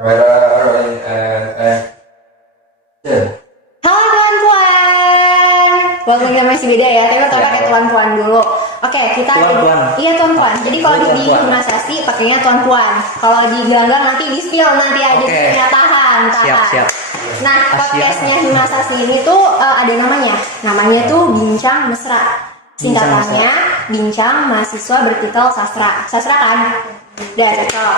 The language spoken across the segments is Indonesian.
Halo tuan-tuan, walaupun masih beda ya, tapi kita pakai tuan-tuan dulu. Oke, kita iya tuan-tuan. Jadi kalau di gimnasasi pakainya tuan-tuan. Kalau di gelanggang nanti di spill nanti aja punya tahan. Siap. Nah, podcastnya gimnasasi ini tuh ada namanya. Namanya tuh Bincang Mesra. Singkatannya Bincang Mahasiswa Bertitel Sastra. Sastra kan? Udah cocok.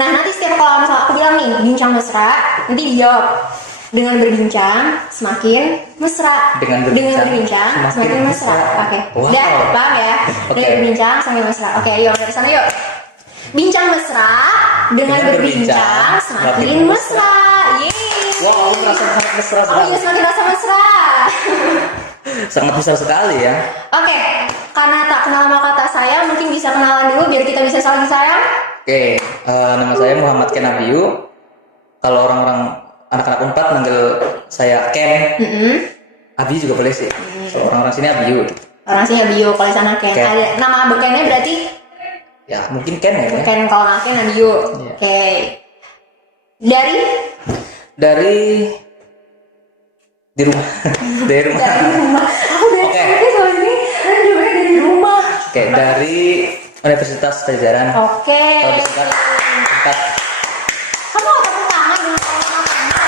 Nah, nanti setiap kalau misalnya aku bilang nih Bincang Mesra, nanti dijawab dengan berbincang semakin mesra. Dengan berbincang semakin mesra. Oke. Udah paham ya? Dengan berbincang semakin mesra. Oke, yuk dari sana yuk. Bincang mesra dengan berbincang semakin mesra. Yeay. Wah, aku merasa sangat mesra. Oh iya, semakin rasa mesra. Sangat besar sekali ya. Oke, karena tak kenal sama kata saya, mungkin bisa kenalan dulu biar kita bisa saling sayang. Oke, nama saya Muhammad Ken Abiyu. Kalau orang-orang anak-anak Unpad manggil saya Ken. Abiyu juga boleh sih. So, orang-orang sini Abiyu. Orang sini Abiyu, kalau di sana Ken. Ada nama bekennya berarti? Ya, mungkin Ken ya. Ken, kalau nggak Ken Abiyu. Yeah. Oke. Di rumah. Dari rumah. Aku dari soal ini, jawabnya dari rumah. Oke, dari Universitas Pajajaran. Oke. Unpad. Kamu ada tangan dengan nama-nama.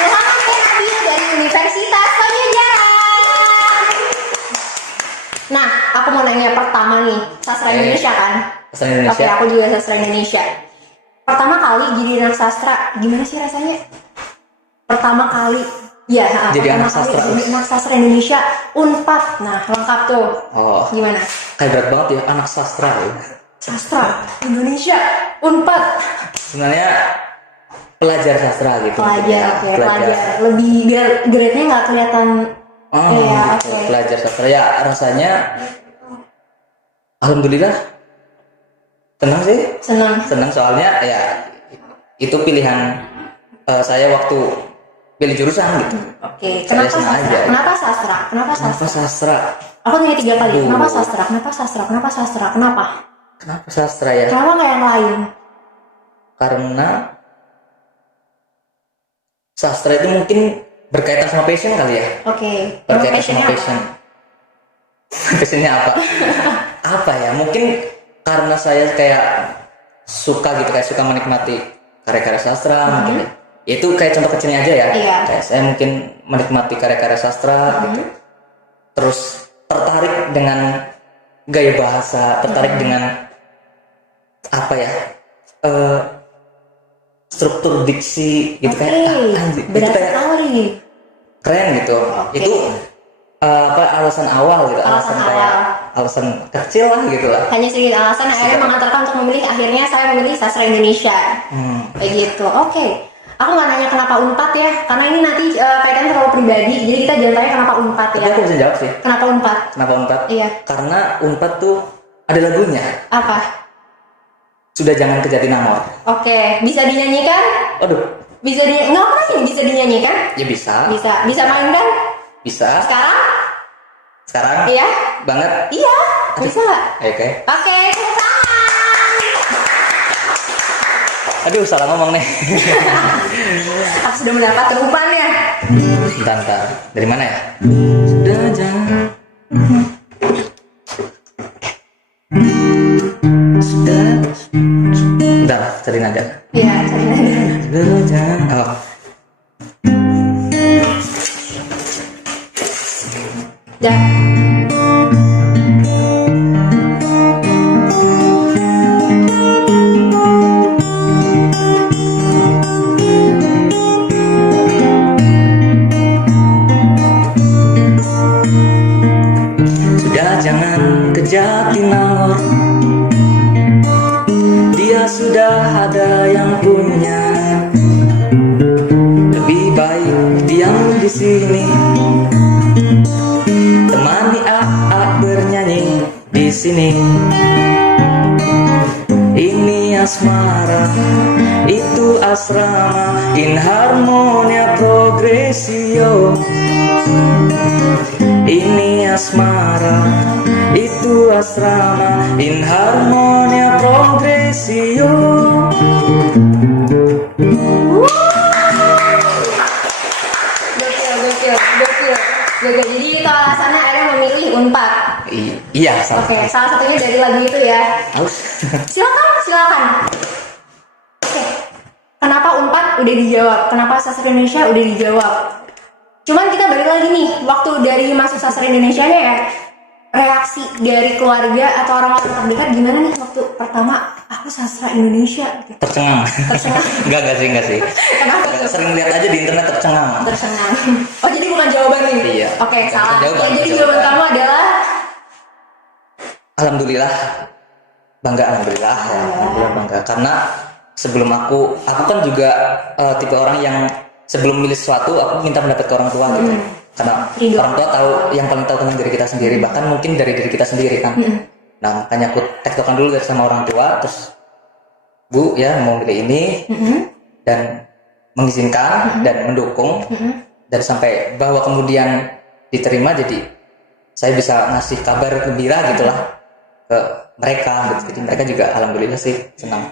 Muhammad Ken Abiyu dari Universitas Pajajaran. Nah, aku mau nanya pertama nih, sastra Indonesia kan? Sastra Indonesia. Oke, aku juga sastra Indonesia. Pertama kali jadi anak sastra, gimana sih rasanya? Pertama kali, ya, jadi anak sastra. Jadi anak sastra Indonesia, Unpad. Nah, lengkap tuh. Oh. Gimana? Kayak berat banget ya, anak sastra ya. Sastra Indonesia, Unpad. Sebenarnya pelajar sastra gitu. Pelajar. Lebih biar grade-nya nggak kelihatan. Iya, gitu. Okay. Pelajar sastra ya, rasanya alhamdulillah senang sih. Senang soalnya ya itu pilihan saya waktu pilih jurusan gitu. Oke. Kenapa sastra? Kenapa sastra? Kenapa sastra? Aku tanya 3 kali. Kenapa sastra? Kenapa sastra ya? Kenapa nggak yang lain? Karena sastra itu mungkin berkaitan sama passion kali ya. Oke. Berkaitan sama passion. Passionnya apa? Apa ya? Mungkin karena saya kayak suka gitu, kayak suka menikmati karya-karya sastra mungkin ya. Itu kayak contoh kecilnya aja ya. Iya. Kayak saya mungkin menikmati karya-karya sastra gitu. Terus tertarik dengan gaya bahasa, tertarik dengan apa ya? Struktur diksi gitu berat sekali. Keren gitu. Itu alasan awal gitu, alasan kecil lah gitu lah. Hanya sedikit alasan akhirnya mengantarkan untuk memilih, akhirnya saya memilih sastra Indonesia. Kayak gitu. Oke. Aku nggak nanya kenapa Unpad ya, karena ini nanti kaitannya terlalu pribadi, jadi kita jangan tanya kenapa Unpad ya. Tapi aku bisa jawab sih. Kenapa Unpad? Iya. Karena Unpad tuh ada lagunya. Apa? Sudah Jangan ke Jatinangor. Oke, bisa dinyanyikan? Aduh. Bisa dinyanyikan? Nggak pernah sih bisa dinyanyikan? Ya bisa. Bisa mainkan? Bisa. Sekarang? Iya. Banget? Iya. Bisa nggak? Oke. Tepuk tangan. Aduh, salah ngomong nih. Aku sudah mendapat umpannya. Bentar. Dari mana ya? Sudah jangan. Bentar, cari nada. Iya, cari nada. Sudah jangan. Dah. Jatinangor, dia sudah ada yang punya. Lebih baik diam di sini, temani AA bernyanyi di sini. Ini asmara, itu asrama, in harmonia progresio. Ini asmara, itu asrama, in harmonia progresio. Iya, salah. Oke, salah satunya dari lagu itu ya. Aus. Silakan. Oke. Kenapa Unpad udah dijawab? Kenapa sastra Indonesia udah dijawab? Cuman kita balik lagi nih, waktu dari masuk sastra Indonesia nya ya, reaksi dari keluarga atau orang-orang terdekat gimana nih waktu pertama aku sastra Indonesia? Tercengang. Tercengang. Enggak sih. Kenapa tuh? Sering lihat aja di internet tercengang. Tercengang. Oh jadi bukan jawaban nih? Iya. Oke, Bukan salah. jawaban, Ya, jadi jawaban. jawaban kamu adalah Alhamdulillah bangga, alhamdulillah bangga karena sebelum aku kan juga tipe orang yang sebelum milih sesuatu aku minta pendapat ke orang tua gitu, karena Ridho. orang tua tahu yang paling tahu tentang diri kita sendiri, bahkan mungkin dari diri kita sendiri kan. Nah makanya aku tektokan dulu dari sama orang tua, terus Bu ya mau milih ini dan mengizinkan dan mendukung dan sampai bahwa kemudian diterima, jadi saya bisa ngasih kabar gembira gitulah ke mereka gitu. Jadi mereka juga alhamdulillah sih senang.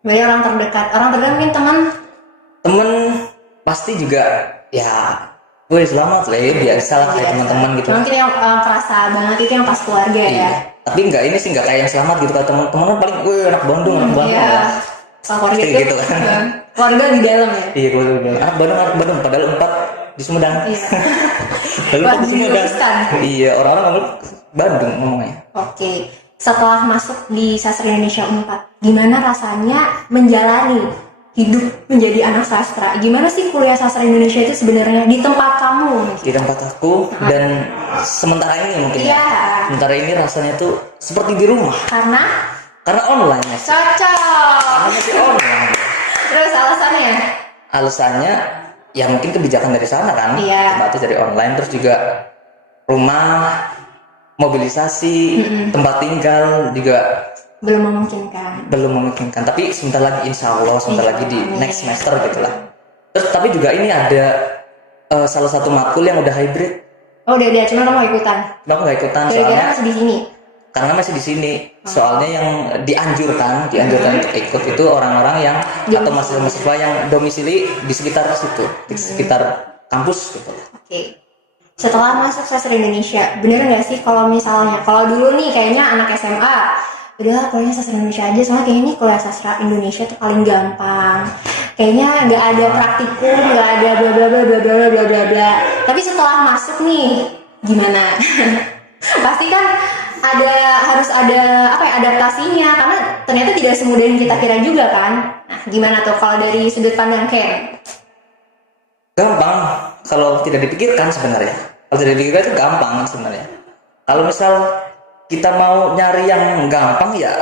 banyak orang terdekat mungkin Temen pasti juga ya gue selamat lah ya, biasa lah kayak teman-teman gitu. mungkin yang kerasa banget itu yang pas keluarga ya. Iya. Tapi enggak, ini sih enggak kayak yang selamat gitu, kalau teman-teman paling gue anak Bandung Iya, ya. pas keluarga Pasti itu gitu kan. keluarga di dalam ya. Iya, gue bilang anak Bandung padahal 4 di Sumedang. Iya. Lalu Wah, di Sumedang. diluruskan. Iya, orang-orang ngomong Bandung ngomongnya. Oke, setelah masuk di sastra Indonesia 4, gimana rasanya menjalani hidup menjadi anak sastra? Gimana sih kuliah sastra Indonesia itu sebenarnya di tempat kamu? Di tempat aku dan sementara ini mungkin Iya. ya. Sementara ini rasanya tuh seperti di rumah karena online ya. Cocok. Karena masih online. Terus alasannya? Alasannya ya mungkin kebijakan dari sana kan. Iya. Otomatis dari online, terus juga rumah, mobilisasi, tempat tinggal juga Belum memungkinkan. Tapi sebentar lagi insya Allah sebentar Iya, lagi di amin. next semester gitulah. Terus tapi juga ini ada salah satu matkul yang udah hybrid. Oh udah, cuma kamu mau ikutan. Aku nggak ikutan Gara-gara soalnya masih di sini. karena masih di sini. Soalnya yang dianjurkan untuk ikut itu orang-orang yang atau mahasiswa yang domisili di sekitar situ, di sekitar kampus gitu. Oke. Setelah masuk sastra Indonesia, bener nggak sih kalau misalnya, kalau dulu nih kayaknya anak SMA, udah kuliah sastra Indonesia aja, soalnya kayaknya kuliah sastra Indonesia tuh paling gampang. Kayaknya nggak ada praktikum, nggak ada bla bla bla bla bla bla bla bla. Tapi setelah masuk nih, gimana? Pasti kan harus ada apa ya, adaptasinya, karena ternyata tidak semudah yang kita kira juga kan. Nah, gimana tuh kalau dari sudut pandang Ken? Gampang kalau tidak dipikirkan sebenarnya. Kalau tidak dipikirkan itu gampang sebenarnya. Kalau misal kita mau nyari yang gampang ya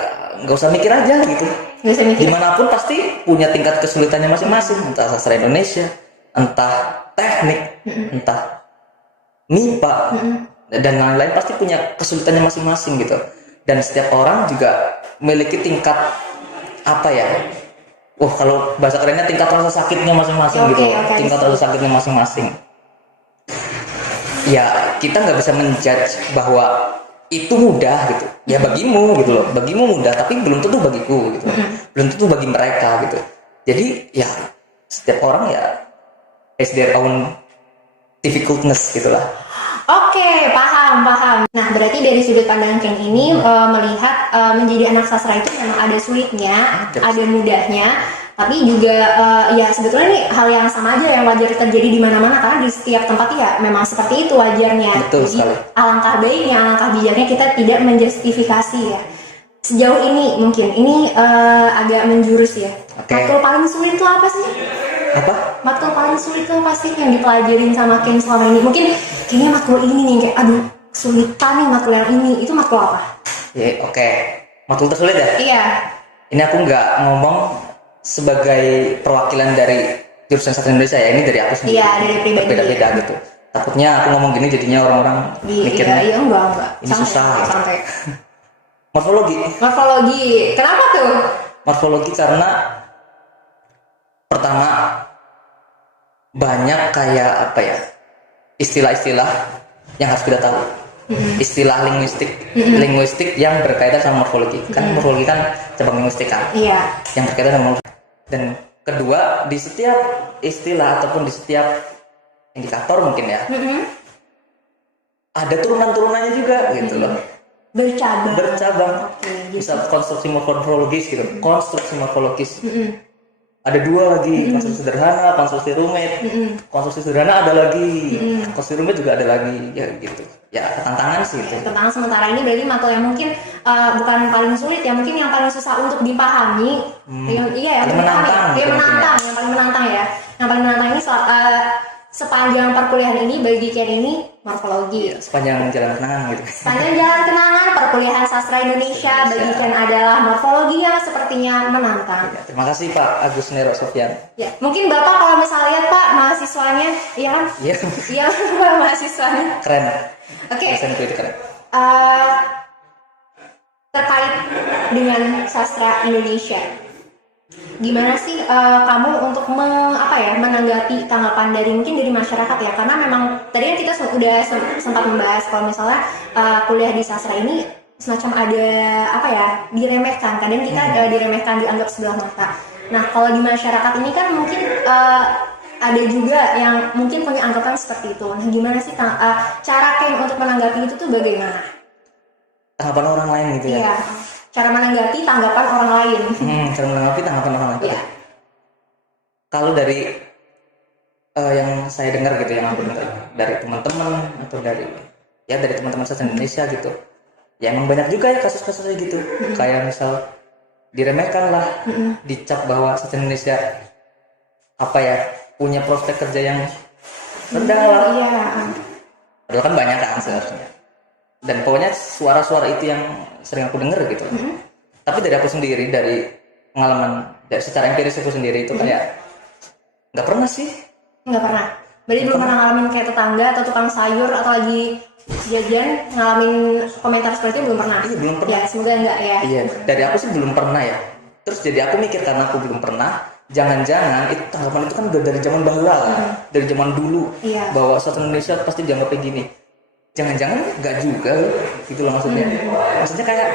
nggak usah mikir aja gitu. Nggak usah mikir. Dimanapun pasti punya tingkat kesulitannya masing-masing. Entah sastra Indonesia, entah teknik, entah MIPA, dan lain-lain pasti punya kesulitannya masing-masing gitu. Dan setiap orang juga memiliki tingkat apa ya? Kalau bahasa kerennya tingkat rasa sakitnya masing-masing gitu. Tingkat rasa sakitnya masing-masing. Ya kita nggak bisa menjudge bahwa itu mudah gitu. Ya bagimu gitu loh. Bagimu mudah, tapi belum tentu bagiku gitu. Belum tentu bagi mereka gitu. Jadi ya setiap orang ya has their own difficultness gitulah. Oke, paham. Nah, berarti dari sudut pandang Ken ini melihat menjadi anak sastra itu memang ada sulitnya, ada mudahnya, tapi juga ya sebetulnya ini hal yang sama aja yang wajar terjadi di mana-mana, karena di setiap tempat ya memang seperti itu wajarnya. Betul Jadi sekali. alangkah baiknya, alangkah bijaknya kita tidak menjustifikasi ya. Sejauh ini mungkin ini agak menjurus ya. Oke. Matkul paling sulit itu apa sih? Apa? Matkul paling sulit itu pasti yang dipelajarin sama Ken selama ini. Mungkin kayaknya matkul ini nih, kayak aduh sulitan nih matkul yang ini. Itu matkul apa? Ya, oke. Matkul tersulit ya? Iya. Ini aku nggak ngomong sebagai perwakilan dari jurusan sastra Indonesia ya, ini dari aku sendiri. Iya, dari pribadi. Berbeda-beda gitu. Takutnya aku ngomong gini jadinya orang-orang mikirnya Iya, enggak. ini susah. Santai. Morfologi. Kenapa tuh? Morfologi karena pertama banyak kayak apa ya, istilah-istilah yang harus kita tahu. Istilah linguistik yang berkaitan sama morfologi. Kan morfologi kan cabang linguistik kan. Iya. Yang berkaitan sama morfologi. Dan kedua, di setiap istilah ataupun di setiap indikator mungkin ya, ada turunan-turunannya juga gitu loh. Bercabang. Oke, gitu. Bisa konstruksi morfologis gitu, konstruksi morfologis. Ada 2 lagi, konstruksi sederhana, konstruksi rumit. Konstruksi sederhana ada lagi, konstruksi rumit juga ada lagi, ya gitu. Ya tantangan sih itu. Tantangan sementara ini berarti matkul yang mungkin bukan paling sulit ya, mungkin yang paling susah untuk dipahami. Iya ya, Paling menantang, yang mungkin menantang, yang paling menantang ya. Yang paling menantang ini sepanjang perkuliahan ini bagi Ken ini morfologi. Sepanjang jalan kenangan gitu. Sepanjang jalan kenangan perkuliahan sastra Indonesia bagi Ken adalah morfologi yang sepertinya menantang. Ya, terima kasih Pak Agus Nero Sofyan. Ya, mungkin Bapak kalau misalnya lihat Pak mahasiswanya, iya kan? Iya. Iya Pak mahasiswanya. Keren. Oke. SMP itu keren. Terkait dengan sastra Indonesia, gimana sih kamu untuk menanggapi tanggapan dari mungkin dari masyarakat ya, karena memang tadi kan kita udah sempat membahas kalau misalnya kuliah di sastra ini semacam ada diremehkan, kadang kita diremehkan, dianggap sebelah mata. Nah kalau di masyarakat ini kan mungkin ada juga yang mungkin punya anggapan seperti itu. Nah gimana sih cara Ken untuk menanggapi itu tuh bagaimana? Tanggapan orang lain gitu ya. Iya, cara menanggapi tanggapan orang lain. Cara menanggapi tanggapan orang lain. Iya. Kalau dari yang saya dengar gitu, yang aku dengar dari teman-teman atau dari teman-teman sastra Indonesia gitu, ya emang banyak juga ya kasus-kasusnya gitu. Kayak misal diremehkan lah, dicap bahwa sastra Indonesia punya prospek kerja yang rendah lah. Iya. Padahal kan banyak kan seharusnya. Dan pokoknya suara-suara itu yang sering aku dengar gitu. Tapi dari aku sendiri, dari pengalaman, dari secara empiris aku sendiri itu kayak nggak pernah sih. Nggak pernah. Berarti belum pernah ngalamin kayak tetangga atau tukang sayur atau lagi jajan ngalamin komentar seperti itu, belum pernah. Iya, belum pernah. Ya semoga enggak ya. Iya, dari aku sih belum pernah ya. Terus jadi aku mikir karena aku belum pernah, jangan-jangan itu tanggapan itu kan udah dari zaman bahula lah, dari zaman dulu, bahwa sastra Indonesia pasti dianggap kayak gini. Jangan-jangan nggak juga gitu loh maksudnya. Maksudnya kayak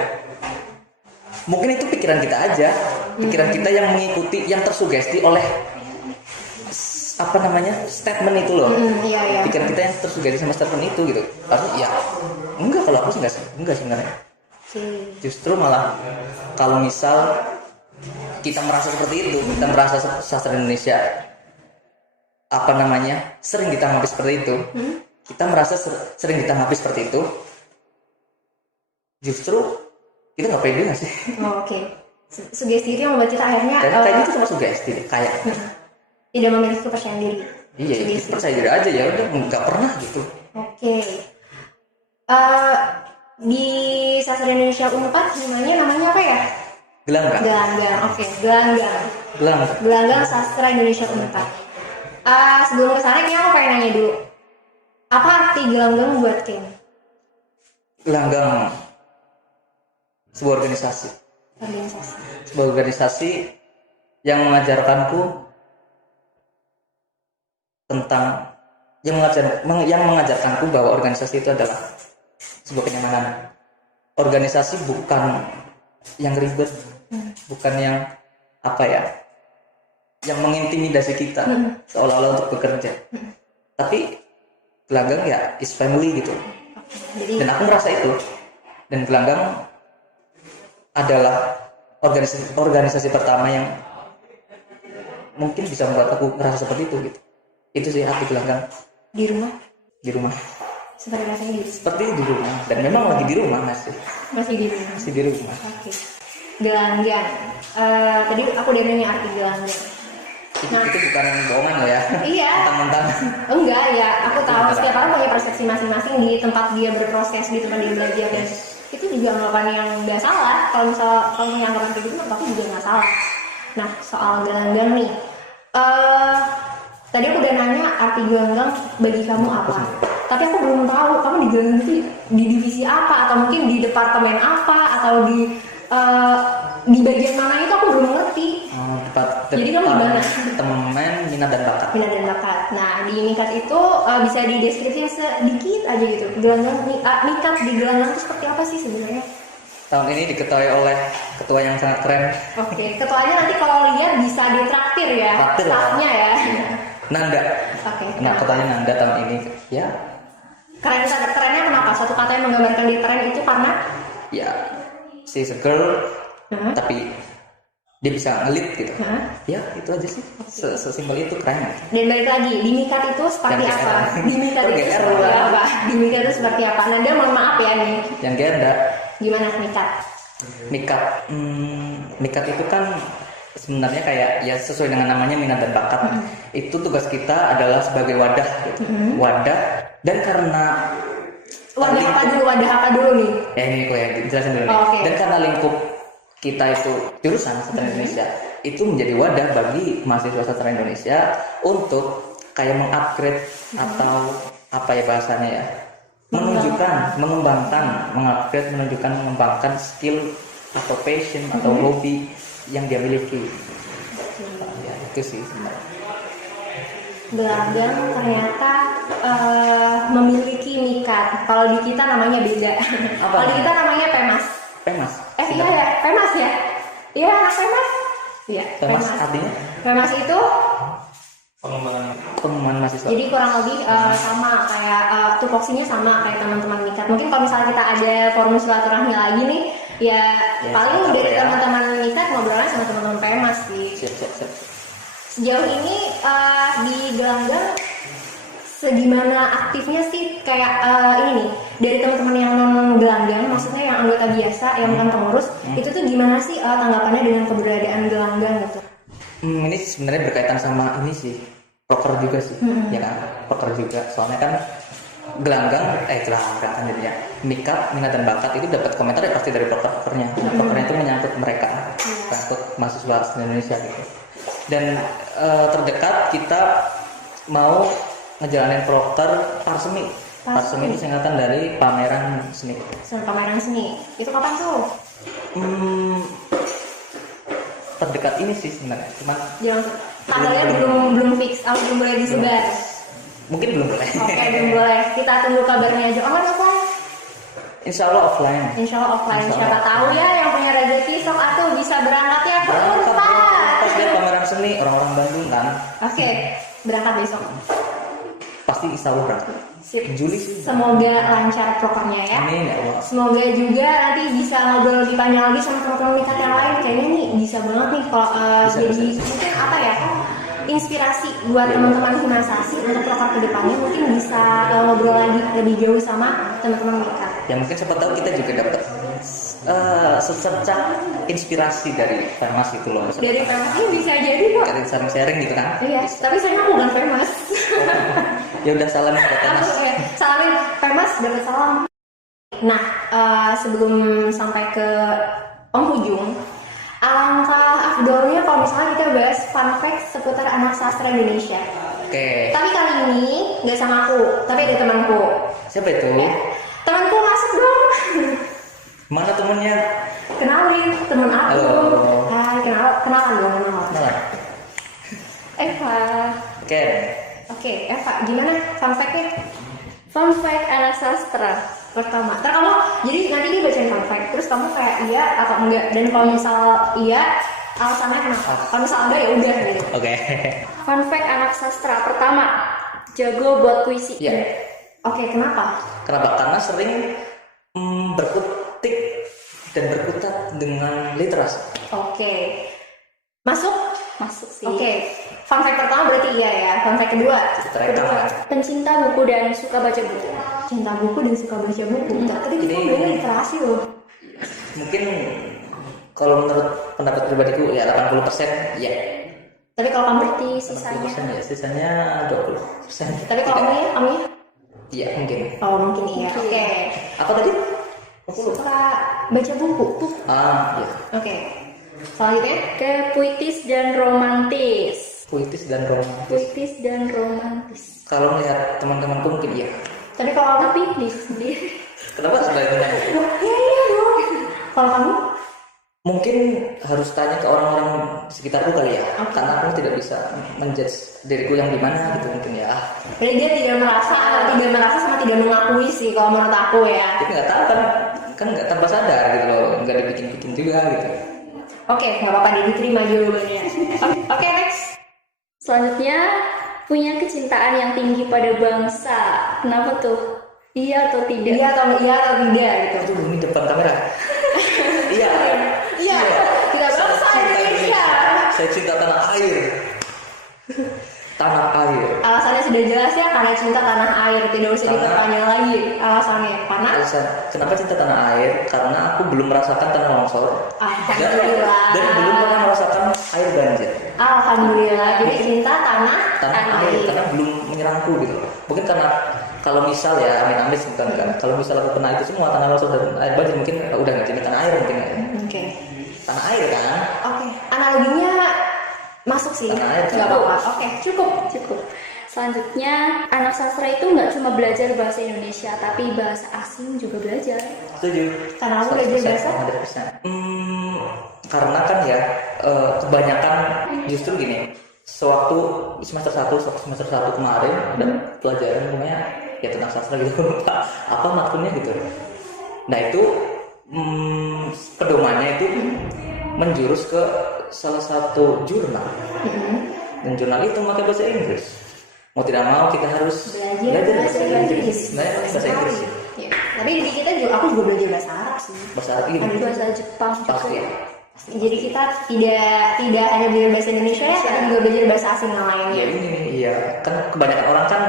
mungkin itu pikiran kita aja, pikiran kita yang mengikuti, yang tersugesti oleh statement itu loh. Iya. Pikiran kita yang tersugesti sama statement itu gitu. Tapi ya enggak, kalau aku sih enggak sebenarnya. Justru malah kalau misal kita merasa seperti itu, kita merasa sastra Indonesia sering ditanggapi seperti itu, kita merasa sering ditanggapi seperti itu, justru kita nggak pede nggak sih? Oke. Sugesti itu yang membuat kita akhirnya kayaknya itu cuma sugesti deh, kayak tidak memiliki kepercayaan diri. Iya, percaya diri aja ya udah, nggak pernah gitu. Oke. Di sastra Indonesia Unpad namanya apa ya? Gelanggang. Oke, Gelanggang sastra Indonesia Unpad. Sebelum kesana ini aku pengen nanya dulu, apa arti gelanggang buat Ken? Gelanggang sebuah organisasi. Sebuah organisasi yang mengajarkanku tentang yang mengajarkanku bahwa organisasi itu adalah sebuah kenyamanan. Organisasi bukan yang ribet, bukan yang yang mengintimidasi kita seolah-olah untuk bekerja. Tapi gelanggang ya is family gitu. Dan aku merasa itu. Dan gelanggang adalah organisasi pertama yang mungkin bisa membuat aku merasa seperti itu gitu. Itu sih arti gelanggang. Di rumah. Seperti rasanya seperti di rumah. Dan memang lagi di rumah masih di rumah. Oke. Gelanggang. Tadi aku udah nanya arti gelanggang. Itu bukan bohongan loh ya. Iya. Mentang-mentang. Enggak ya, aku tahu setiap orang punya persepsi masing-masing di tempat dia berproses, di tempat dia belajar, dan itu juga anggapan yang nggak salah. Kalau punya anggapan kayak gitu, aku juga nggak salah. Nah, soal gelanggang nih, tadi aku udah nanya arti gelanggang bagi kamu apa. Tapi aku belum tahu kamu di gelanggang itu di divisi apa, atau mungkin di departemen apa, atau di bagian mana itu aku belum ngerti. Jadi kamu di mana? Temen minat dan bakat. Nah di minat itu bisa dideskripsi sedikit aja gitu. Minat di gelanggang itu seperti apa sih sebenarnya? Tahun ini diketuai oleh ketua yang sangat keren. Oke, ketuanya nanti kalau lihat bisa ditraktir ya, staffnya ya. Nanda. Oke. Nah ketuanya Nanda tahun ini ya. Kerennya kenapa? Satu kata yang menggambarkan dia keren itu karena ya she's a girl tapi dia bisa ngelit gitu. Ya itu aja sih, sesimpel itu, keren. Dan balik lagi, di Mikat itu seperti Yang apa? GR. Di Mikat Oh, itu GR seperti lah. apa? Di Mikat itu seperti apa? Nanda mohon maaf ya nih. Yang Gerda, Gimana Mikat? Mikat itu kan sebenarnya kayak ya sesuai dengan namanya, minat dan bakat. Itu tugas kita adalah sebagai wadah gitu. Wadah, dan karena Wadah apa dulu nih? ya ini gue jelasin dulu nih. Oh, oke. Dan karena lingkup kita itu jurusan sastra Indonesia itu menjadi wadah bagi mahasiswa sastra Indonesia untuk kayak mengupgrade atau apa ya bahasanya ya, mengembangkan skill atau passion atau hobi yang dia miliki. Ya, itu sih sebenarnya. Gelanggang ternyata memiliki Mikat. Kalau di kita namanya beda. Kalau di kita namanya Pemas. Pemas. Iya ya, Pemas ya. Iya, Pemas. Iya, Pemas artinya Pemas itu pengembangan mahasiswa. jadi kurang lebih sama kayak tupoksinya sama kayak teman-teman Mikat. Mungkin kalau misalnya kita ada forum silaturahmi lagi nih, ya paling dari teman-teman Mikat ngobrolnya sama teman-teman Pemas sih. Siap. Sejauh ini di Gelanggang segimana aktifnya sih kayak ini nih dari teman-teman yang non Gelanggang, maksudnya yang anggota biasa yang bukan pengurus, itu tuh gimana sih tanggapannya dengan keberadaan Gelanggang gitu? Ini sebenarnya berkaitan sama ini sih, proker juga sih, ya kan, proker juga. Soalnya kan Gelanggang kan jadinya Mikat, minat dan bakat itu dapat komentar ya pasti dari prokernya. Prokernya itu menyangkut mereka, menyangkut mahasiswa Indonesia gitu. Dan terdekat kita mau ngejalanin proker Parsemi. Parsemi itu singkatan dari pameran seni. Pameran seni. Itu kapan tuh? Terdekat ini sih sebenarnya, cuman tanggalnya belum fix, belum boleh disebar. Mungkin belum boleh. Oke, belum boleh. Kita tunggu kabarnya aja. Offline? Insya Allah offline. Insya Allah offline. Siapa tahu ya yang punya rezeki sok atuh bisa berangkat ya ke Unpad. Pas lihat pameran seni orang-orang Bandung kan. Oke, berangkat besok. Pasti insya Allah berangkat. Sip. Juli sih. Semoga lancar prokernya ya. Amin ya Allah. Semoga juga nanti bisa ngobrol lebih panjang lagi sama teman-teman Mikat yang lain. Kayaknya nih bisa banget nih kalau jadi mungkin apa ya, inspirasi buat teman-teman Himasasi untuk proker kedepannya, mungkin bisa ngobrol lagi lebih jauh sama teman-teman Mikat. Ya mungkin siapa tahu kita juga dapat secercah inspirasi dari Pemas gitu loh. Dari Pemas ini bisa jadi kok. Kita saling sharing gitu kan. Iya, tapi saya bukan Pemas. Ya udah salam buat Pemas. Salamin Pemas, dapat salam. Nah, sebelum sampai ke penghujung, alangkah afdolnya kalau misalnya kita bahas fun fact seputar anak sastra Indonesia. Oke. Tapi kali ini nggak sama aku, tapi ada temanku. Siapa itu? Ya. Temanku masuk dong. Mana temennya? Kenalin, teman aku. Halo. Hai, kenalan dong. Kenalan. Eva. Oke, Eva, gimana fun fact-nya? Fun fact anak sastra. Pertama, kamu jadi nanti dia bacain fun fact, terus kamu kayak iya atau enggak, dan kalau misal iya alasannya kenapa, kalau misal enggak ya udah gitu. Oke. Fun fact anak sastra. Pertama, jago buat puisi. Iya. Oke, kenapa? Kenapa? Karena sering berkutik dan berkutat dengan literasi. Oke, masuk. Masuk sih. Oke, fun fact pertama berarti iya ya. Fun fact kedua, Pencinta buku dan suka baca buku. cinta buku dan suka baca buku. Tadi kita Ini- ngomongin literasi loh. Mungkin kalau menurut pendapat pribadiku ya 80% ya. Tapi kalau kamu Berarti sisanya 80% ya, sisanya 20%. tapi kalau kamu ya? Iya mungkin. Oh mungkin iya. Oke. Apa tadi? 40. Suka baca buku. Iya. Oke. Selanjutnya, ke puitis dan romantis. Puitis dan romantis. Puitis dan romantis. Kalau melihat teman-temanku mungkin iya. tapi kalau kamu, Tapi di sendiri. Kenapa sebaliknya? iya dong. Kalau kamu, Mungkin harus tanya ke orang-orang di sekitarku kali ya. Oke. Karena aku tidak bisa menjudge diriku yang gimana gitu mungkin ya. berarti dia tidak merasa sama tidak mengakui sih kalau menurut aku ya. Kita nggak tahu kan nggak tanpa sadar gitu loh, nggak dibikin-bikin juga gitu. Oke, nggak apa-apa dia diterima jawabannya. Oke, next. Selanjutnya, punya kecintaan yang tinggi pada bangsa. Kenapa tuh? Iya atau tidak? Iya atau tidak gitu. Aduh ini depan kamera. Saya cinta tanah air. Tanah air. Alasannya sudah jelas ya, karena cinta tanah air. Tidak usah Karena- diperpanjang lagi alasannya. Karena Alasan kenapa cinta tanah air? Karena aku belum merasakan tanah longsor alhamdulillah. dan belum pernah merasakan air banjir. Alhamdulillah. Jadi cinta tanah Tanah air karena belum menyerangku gitu. Mungkin karena kalau misal ya amit-amit bukan kan. Kalau misal aku kena itu semua tanah longsor dan air banjir mungkin udah nggak cinta tanah air mungkin ya. Oke. Tanah air kan. Oke. Analoginya masuk sih. Tanah air, Nggak apa-apa. Oke, cukup. Cukup. Selanjutnya, anak sastra itu nggak cuma belajar bahasa Indonesia, tapi bahasa asing juga belajar. Setuju. Karena aku belajar bahasa. 100%. Karena kan ya kebanyakan justru gini. Sewaktu semester 1 kemarin ada pelajaran namanya ya tentang sastra gitu lupa apa matkulnya gitu. Nah itu pedomannya itu menjurus ke salah satu jurnal dan jurnal itu pakai bahasa Inggris. Mau tidak mau kita harus Belajar bahasa Inggris. Sebenarnya bahasa Inggris sih. Ya. Tapi di kita juga, aku juga belajar bahasa Arab sih. Bahasa Arab ini Bahasa Jepang pasti. juga. Jadi kita tidak hanya belajar bahasa Indonesia ya, tapi juga belajar bahasa asing yang lainnya. Ya ini iya kan kebanyakan orang kan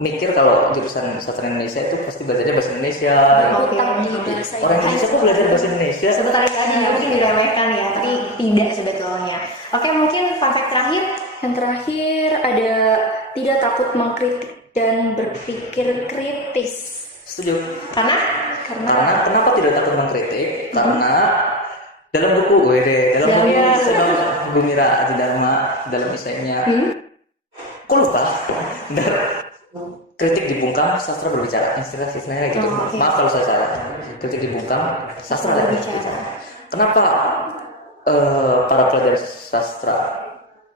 mikir kalau jurusan sastra Indonesia itu pasti belajarnya bahasa Indonesia. Oke. Utang di bahasa Orang Indonesia kok belajar bahasa Indonesia? Sebentar tadi mungkin diremehkan ya, tapi tidak sebetulnya. Oke, mungkin fun fact terakhir. Yang terakhir ada tidak takut mengkritik dan berpikir kritis. Setuju. Karena Karena kenapa tidak takut mengkritik? Karena dalam buku dalam buku Ya. Sedang Gumira Adidharma dalam esainya kok lupa kritik dibungkam sastra berbicara istilahnya gitu. Oh, oke. Maaf kalau saya salah. Kritik dibungkam sastra berbicara. Kenapa para pelajar sastra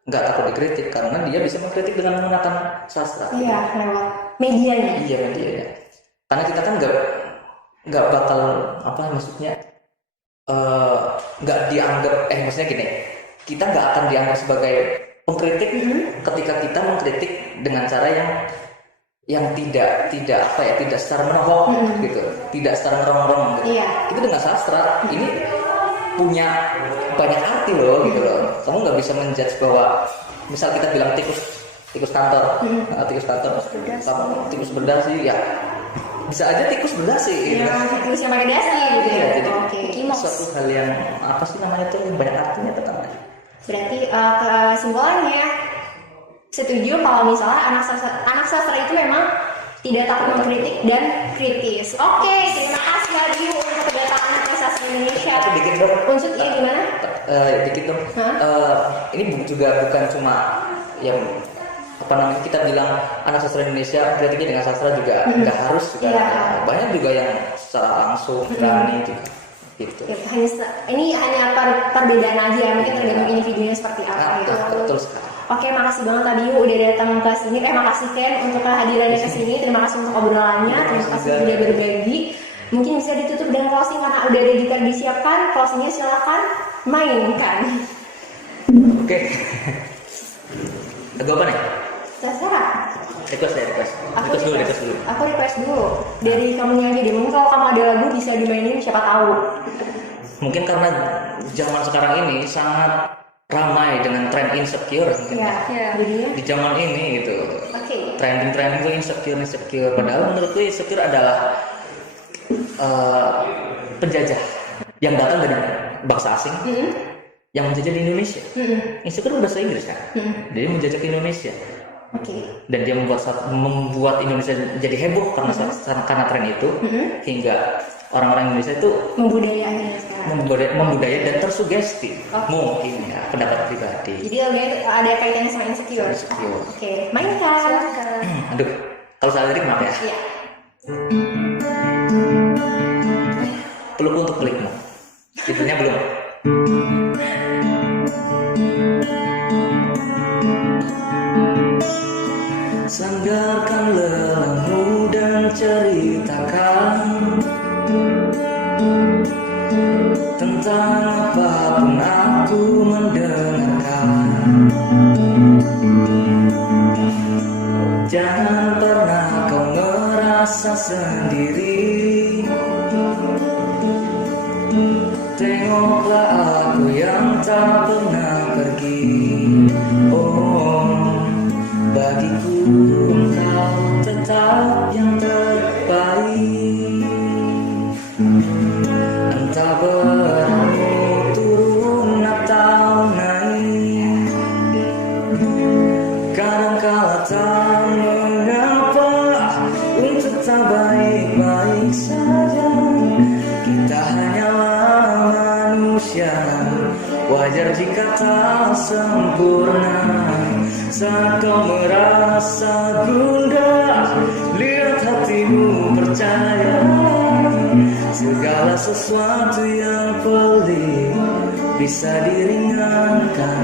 nggak takut dikritik? Karena dia bisa mengkritik dengan menggunakan sastra. iya lewat medianya. Iya media. Karena kita kan nggak bakal apa maksudnya nggak dianggap maksudnya gini, kita nggak akan dianggap sebagai pengkritik ketika kita mengkritik dengan cara yang tidak apa ya tidak secara menohok gitu, tidak secara merongrong gitu. Iya. Itu dengan sastra ini punya banyak arti loh gitu loh. Kamu nggak bisa menjudge bahwa misal kita bilang tikus kantor, tikus kantor, kamu tikus berdasi ya bisa aja tikus berdasi gitu. Yang tulisnya pakai dasi gitu ya. Iya, jadi Oke. suatu hal yang apa sih namanya tuh yang banyak artinya tentang Berarti kesimpulannya setuju kalau misalnya anak sastra itu memang tidak takut mengkritik dan kritis. Oke, terima kasih Hadiu untuk kedatangan ke Sastra Indonesia. Aku dikit dong. Unsur ini gimana? Dikit dong. Hah? Ini juga bukan cuma yang apa namanya kita bilang anak sastra Indonesia kritiknya dengan sastra juga nggak harus juga. Iya. Banyak juga yang secara langsung berani juga gitu. Ya, ini hanya perbedaan aja ya, mungkin tergantung individunya seperti apa gitu. Betul sekali. Oke, makasih banget tadi udah datang ke sini. Makasih Ken untuk kehadirannya ke sini. Terima kasih untuk obrolannya. Terima kasih sudah berbagi. Mungkin bisa ditutup dengan closing karena udah ada gitar disiapkan. Closingnya silakan mainkan. Oke. Lagu apa nih? Terserah. Request. Aku Request dulu. Aku request dulu. Dari kamunya aja deh. Mungkin kalau kamu ada lagu bisa dimainin siapa tahu. Mungkin karena zaman sekarang ini sangat ramai dengan tren insecure mungkin. Ya. Ya. Jadinya. Di zaman ini gitu. Oke. Trending itu insecure. Padahal menurutku insecure adalah penjajah yang datang dari bangsa asing yang menjajah di Indonesia. Insecure bahasa Inggris kan. Dia menjajah ke Indonesia. Oke. Dan dia membuat Indonesia jadi heboh karena tren itu hingga orang-orang Indonesia itu Membudayanya sekarang. membudaya dan tersugesti Oke. mungkin ya pendapat pribadi. Jadi lagunya itu ada kaitannya sama insecure. Insecure. Oke, mainkan. Silakan. Aduh, kalau salah lirik maaf ya. Iya. Pelukku untuk pelikmu. Judulnya belum. Sanggarkan lelahmu dan ceritakan tentang apapun aku mendengarkan. Jangan pernah kau merasa sendiri. Tengoklah aku yang tak pernah pergi. Oh, bagiku engkau tetap yang terbaik. Entah beramu turun atau naik, kadangkala tak mengapa untuk tak baik-baik saja. Kita hanyalah manusia, wajar jika tak sempurna. Saat kau merasa gundah, lihat hatimu percaya. Segala sesuatu yang pelik bisa diringankan